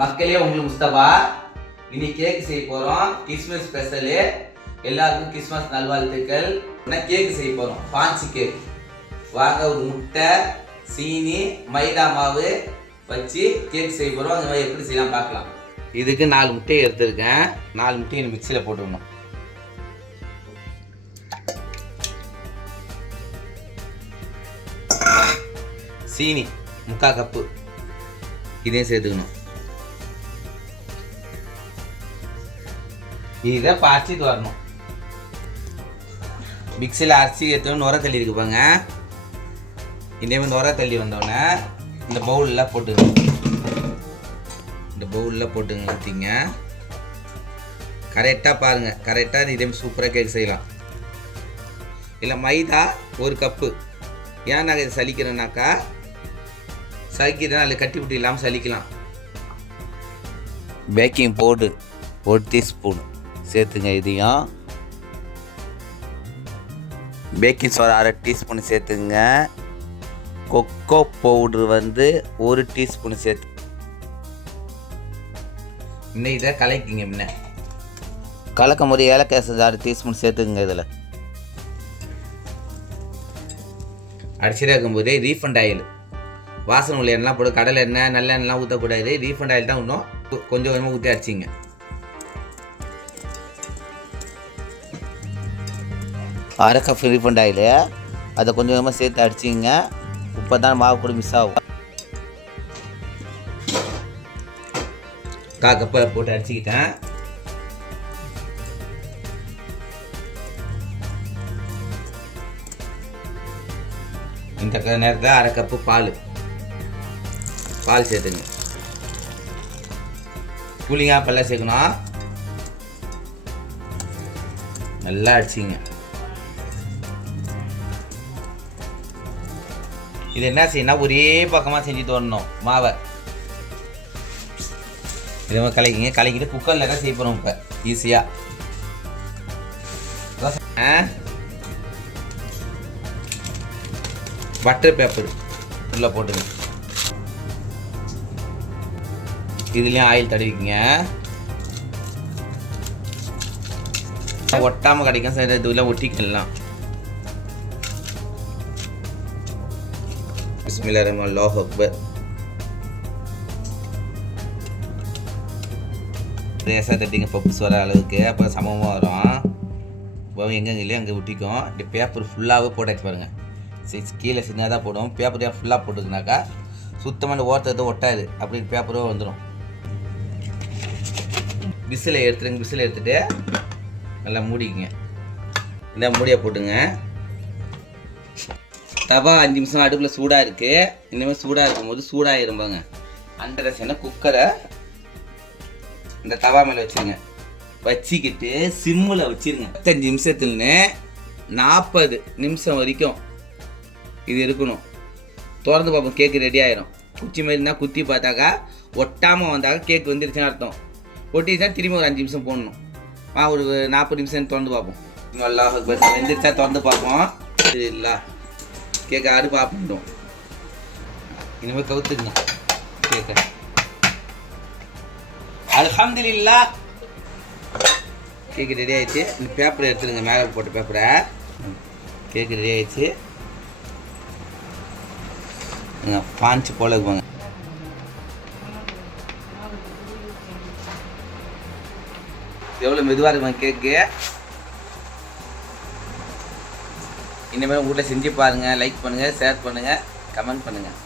மக்களே, உங்களுக்கு முஸ்தபா. இன்னைக்கு கேக் செய்ய போறோம். Christmas special. எல்லாருக்கும் கிறிஸ்மஸ் நல்வாழ்த்துக்கள். கேக் செய்ய போறோம். Ponzi cake. வாங்க, ஒரு முட்டை, சீனி, மைதா மாவு வச்சு கேக் செய்ய போறோம். அந்த மாதிரி எப்படி செய்யலாம் பார்க்கலாம். இதுக்கு 4 முட்டையை எடுத்துருக்கேன். 4 முட்டையை மிக்சியில் போட்டுக்கணும். சீனி 3/4 கப்பு இதையும் சேர்த்துக்கணும். இதை பாய்ச்சிட்டு வரணும். மிக்சியில் அரிசி எடுத்து நுர தள்ளி இருக்கு பாங்க. இதேமாதிரி நுர தள்ளி வந்தோடனே இந்த பவுலில் போட்டுக்கணும். இந்த பவுலில் போட்டுங்க ஊற்றிங்க. கரெக்டாக பாருங்கள். கரெக்டாக இதேமாதிரி சூப்பராக கேக் செய்யலாம். இல்லை மைதா 1 கப்பு. ஏன் நாங்கள் இதை சலிக்கிறோன்னாக்கா, சலிக்கிறதுனா அதில் கட்டி விட்டு இல்லாமல் சலிக்கலாம். பேக்கிங் பவுடர் 1 டீஸ்பூன் சேர்த்துங்க. இதையும் பேக்கிங் சோடா 1/2 டீஸ்பூன் சேர்த்துங்க. கொக்கோ பவுட்ரு 1 டீஸ்பூன் சேர்த்து இன்னும் இதை கலக்கிங்க. முன்ன கலக்கும் போது ஏலக்காய் 1/2 டீஸ்பூன் சேர்த்துக்குங்க. இதில் அடிச்சுட்டு இருக்கும்போதே ரீஃபண்ட் ஆயில், வாசனை உள்ள எண்ணெய்லாம் போட்டு, கடலை எண்ணெய் நல்ல எண்ணெய்லாம் ஊற்றக்கூடாது. ரீஃபண்ட் ஆயில் தான் இன்னும் கொஞ்சம் கொஞ்சமாக ஊற்றி அடிச்சிங்க. அரை கப் ரீஃபண்ட் ஆயில் அதை கொஞ்சம் கொஞ்சமாக சேர்த்து அடிச்சிங்க. இப்போ தான் மாவு கூட மிஸ் ஆகும். 1/4 கப்பை போட்டு அடிச்சுக்கிட்டேன். இந்த நேரத்தில் 1/2 கப்பு பால் சேர்த்துங்க. கூலிங்காக பல்லாம் சேர்க்கணும். நல்லா அடிச்சிங்க. இது என்ன செய்யணும், ஒரே பக்கமாக செஞ்சுட்டு வரணும் மாவை. இதை கலக்கிங்க. கலக்கிட்டு குக்கரில் தான் செய்ய போகிறோம். இப்போ ஈஸியாக பட்டர் பேப்பர் உள்ளே போட்டுங்க. இதுலேயும் ஆயில் தடவிக்குங்க. ஒட்டாமல் கிடைக்கும். சரி, இதுலாம் ஒட்டிக்கலாம். பிஸ்மில்லாஹிர் அல்லாஹு அக்பர். லேசாக தட்டிங்க பப்புஸ் வர அளவுக்கு. அப்புறம் சமமாக வரும். இப்போ எங்கெங்கேயும் அங்கே ஒட்டிக்கும். இந்த பேப்பர் ஃபுல்லாகவே போட்டாச்சு பாருங்கள். கீழே சின்னதாக தான் போடும். பேப்பரையாக ஃபுல்லாக போட்டுக்குனாக்கா சுத்தமான ஓரத்தை ஒட்டாது. அப்படி பேப்பரோ வந்துடும். விசிலை எடுத்துருங்க. விசிலை எடுத்துகிட்டு நல்லா மூடிக்குங்க. இந்த மூடியை போட்டுங்க. தவா 5 நிமிஷம் அடுப்பில் சூடாக இருக்குது. இனிமேல் சூடாக இருக்கும்போது சூடாக இருப்பாங்க. அந்த ரசனை குக்கரை இந்த தவா மேலே வச்சுருங்க. வச்சுக்கிட்டு சிம்மில் வச்சுருங்க. 25 நிமிஷத்துலன்னு 40 நிமிஷம் வரைக்கும் இது இருக்கணும். திறந்து பார்ப்போம். கேக்கு ரெடி ஆயிரும். குச்சி மாதிரினா குத்தி பார்த்தாக்கா ஒட்டாமல் வந்தாக்கா கேக் வந்துருச்சுன்னு அர்த்தம். ஒட்டிச்சா திரும்பி ஒரு 5 நிமிஷம் போடணும். ஒரு 40 நிமிஷம் திறந்து பார்ப்போம். நல்லா வெந்துருச்சா திறந்து பார்ப்போம். இல்லை கேட்க அடுப்பு ஆஃப் பண்ணிட்டோம். இனிமேல் கவுத்துக்குங்க கேட்க. அல்ஹம்துலில்லாஹ். கேக்கு ரெடி ஆயிடுச்சு. இந்த பேப்பரை எடுத்துருங்க. மேலே போட்ட பேப்பரை. கேக்கு ரெடி ஆயிடுச்சு. பாஞ்சு போல இருக்குவாங்க. எவ்வளோ மெதுவாக இருக்குவாங்க கேக்கு. இனிமேல் உங்கள் வீட்டில் செஞ்சு பாருங்கள். லைக் பண்ணுங்கள், ஷேர் பண்ணுங்கள், கமெண்ட் பண்ணுங்கள்.